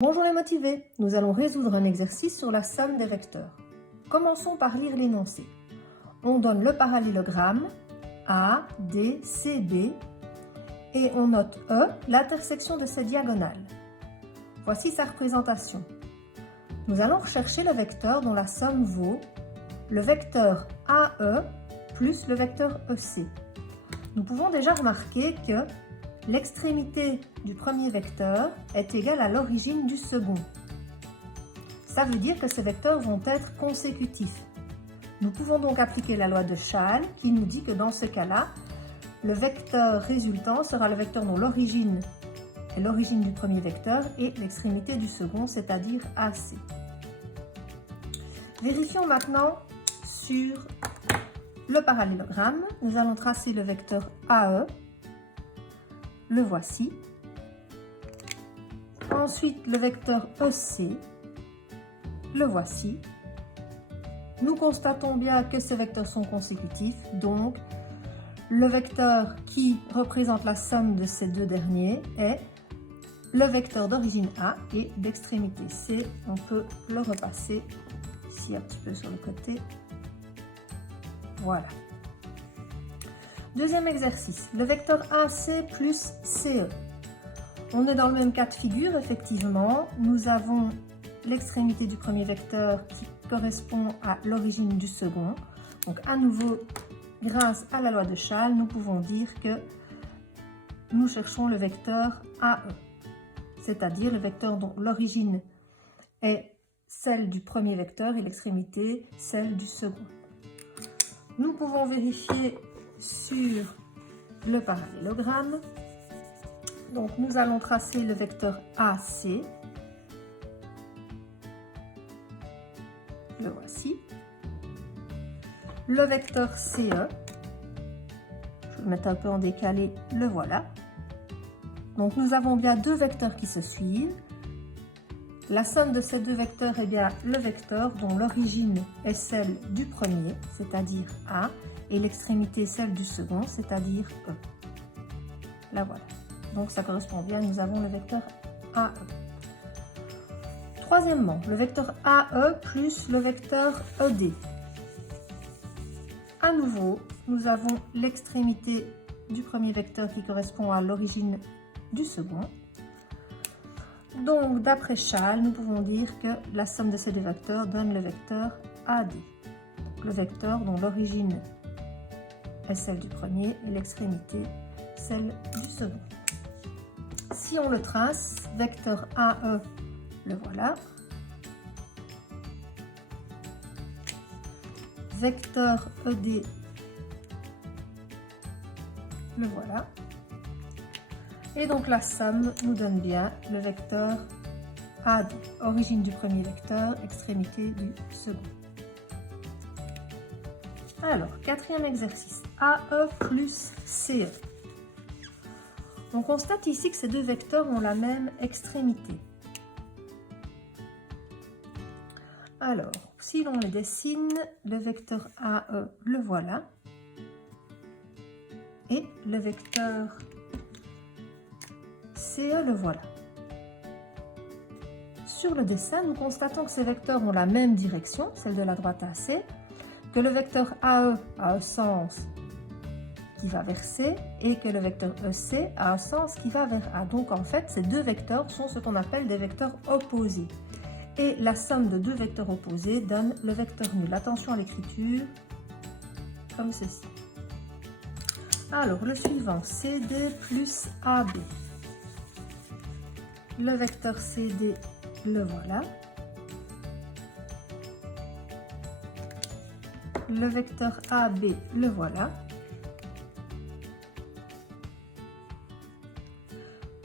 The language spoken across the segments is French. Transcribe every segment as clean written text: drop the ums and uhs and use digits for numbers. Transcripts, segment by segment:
Bonjour les motivés, nous allons résoudre un exercice sur la somme des vecteurs. Commençons par lire l'énoncé. On donne le parallélogramme A, D, C, B et on note E, l'intersection de ces diagonales. Voici sa représentation. Nous allons rechercher le vecteur dont la somme vaut le vecteur AE plus le vecteur EC. Nous pouvons déjà remarquer que l'extrémité du premier vecteur est égale à l'origine du second. Ça veut dire que ces vecteurs vont être consécutifs. Nous pouvons donc appliquer la loi de Chasles qui nous dit que dans ce cas-là, le vecteur résultant sera le vecteur dont l'origine est l'origine du premier vecteur et l'extrémité du second, c'est-à-dire AC. Vérifions maintenant sur le parallélogramme. Nous allons tracer le vecteur AE. Le voici. Ensuite, le vecteur EC, le voici. Nous constatons bien que ces vecteurs sont consécutifs, donc le vecteur qui représente la somme de ces deux derniers est le vecteur d'origine A et d'extrémité C. On peut le repasser ici un petit peu sur le côté. Voilà. Deuxième exercice, le vecteur AC plus CE. On est dans le même cas de figure, effectivement. Nous avons l'extrémité du premier vecteur qui correspond à l'origine du second. Donc à nouveau, grâce à la loi de Chasles, nous pouvons dire que nous cherchons le vecteur AE, c'est-à-dire le vecteur dont l'origine est celle du premier vecteur et l'extrémité celle du second. Nous pouvons vérifier sur le parallélogramme. Donc nous allons tracer le vecteur AC. Le voici. Le vecteur CE. Je vais le mettre un peu en décalé. Le voilà. Donc nous avons bien deux vecteurs qui se suivent. La somme de ces deux vecteurs est bien le vecteur dont l'origine est celle du premier, c'est-à-dire A, et l'extrémité celle du second, c'est-à-dire E. Là voilà. Donc ça correspond bien, nous avons le vecteur AE. Troisièmement, le vecteur AE plus le vecteur ED. À nouveau, nous avons l'extrémité du premier vecteur qui correspond à l'origine du second. Donc, d'après Chasles, nous pouvons dire que la somme de ces deux vecteurs donne le vecteur AD. Le vecteur dont l'origine est celle du premier et l'extrémité celle du second. Si on le trace, vecteur AE, le voilà. Vecteur ED, le voilà. Et donc la somme nous donne bien le vecteur AD, origine du premier vecteur, extrémité du second. Alors, quatrième exercice, AE plus CE. On constate ici que ces deux vecteurs ont la même extrémité. Alors, si l'on les dessine, le vecteur AE, le voilà. Et le vecteur CE, le voilà. Sur le dessin, nous constatons que ces vecteurs ont la même direction, celle de la droite AC, que le vecteur AE a un sens qui va vers C et que le vecteur EC a un sens qui va vers A. Donc en fait, ces deux vecteurs sont ce qu'on appelle des vecteurs opposés. Et la somme de deux vecteurs opposés donne le vecteur nul. Attention à l'écriture, comme ceci. Alors, le suivant, CD plus AB. Le vecteur CD, le voilà. Le vecteur AB, le voilà.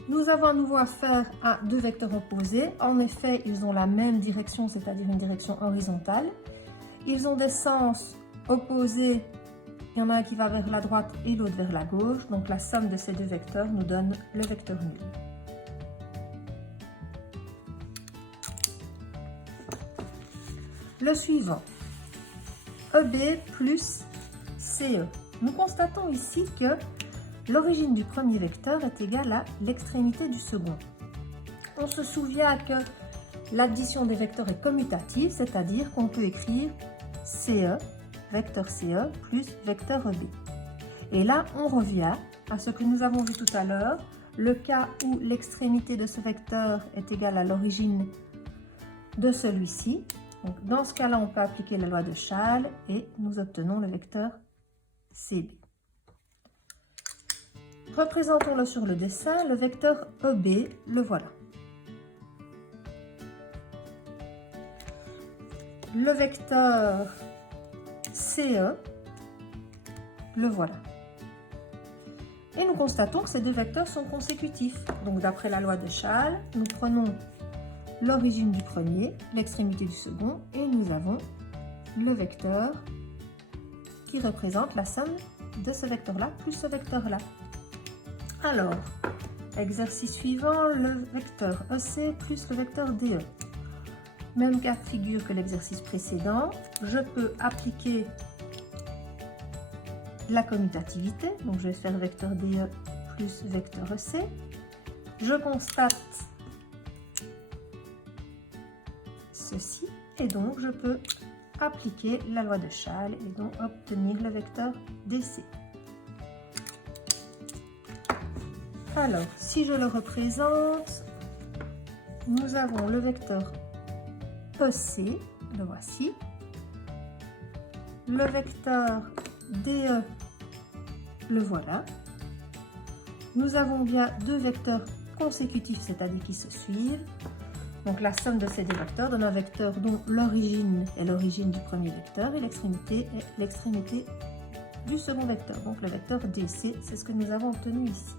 Nous avons à nouveau affaire à deux vecteurs opposés. En effet, ils ont la même direction, c'est-à-dire une direction horizontale. Ils ont des sens opposés. Il y en a un qui va vers la droite et l'autre vers la gauche. Donc la somme de ces deux vecteurs nous donne le vecteur nul. Le suivant, EB plus CE. Nous constatons ici que l'origine du premier vecteur est égale à l'extrémité du second. On se souvient que l'addition des vecteurs est commutative, c'est-à-dire qu'on peut écrire CE, vecteur CE plus vecteur EB. Et là, on revient à ce que nous avons vu tout à l'heure, le cas où l'extrémité de ce vecteur est égale à l'origine de celui-ci. Donc, dans ce cas-là, on peut appliquer la loi de Chasles et nous obtenons le vecteur CB. Représentons-le sur le dessin, le vecteur EB, le voilà. Le vecteur CE, le voilà. Et nous constatons que ces deux vecteurs sont consécutifs. Donc d'après la loi de Chasles, nous prenons l'origine du premier, l'extrémité du second, et nous avons le vecteur qui représente la somme de ce vecteur-là plus ce vecteur-là. Alors, exercice suivant, le vecteur EC plus le vecteur DE. Même cas de figure que l'exercice précédent, je peux appliquer la commutativité, donc je vais faire vecteur DE plus vecteur EC. Je constate ceci et donc je peux appliquer la loi de Chasles et donc obtenir le vecteur DC. Alors, si je le représente, nous avons le vecteur EC, le voici, le vecteur DE, le voilà. Nous avons bien deux vecteurs consécutifs, c'est-à-dire qui se suivent. Donc la somme de ces deux vecteurs donne un vecteur dont l'origine est l'origine du premier vecteur et l'extrémité est l'extrémité du second vecteur. Donc le vecteur DC, c'est ce que nous avons obtenu ici.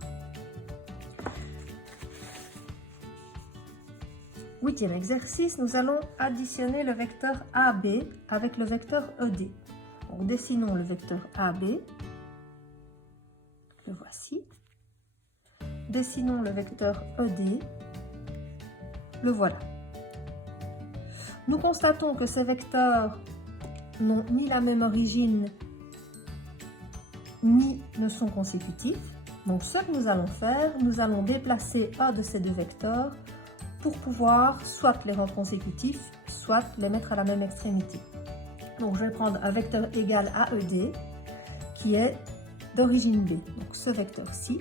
Huitième exercice, nous allons additionner le vecteur AB avec le vecteur ED. Donc dessinons le vecteur AB, le voici. Dessinons le vecteur ED, le voilà. Nous constatons que ces vecteurs n'ont ni la même origine, ni ne sont consécutifs. Donc ce que nous allons faire, nous allons déplacer un de ces deux vecteurs pour pouvoir soit les rendre consécutifs, soit les mettre à la même extrémité. Donc je vais prendre un vecteur égal à ED qui est d'origine B. Donc ce vecteur-ci,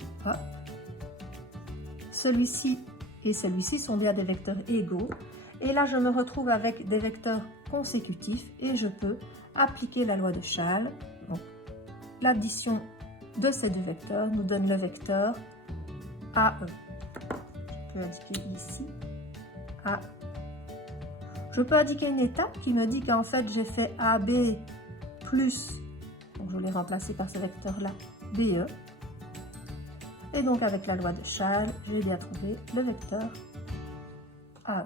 celui-ci et celui-ci sont bien des vecteurs égaux. Et là je me retrouve avec des vecteurs consécutifs et je peux appliquer la loi de Chasles. Donc l'addition de ces deux vecteurs nous donne le vecteur AE. Je peux indiquer ici AE. Je peux indiquer une étape qui me dit qu'en fait j'ai fait AB plus, donc je l'ai remplacé par ce vecteur-là, BE. Et donc avec la loi de Chasles, j'ai bien trouvé le vecteur AE.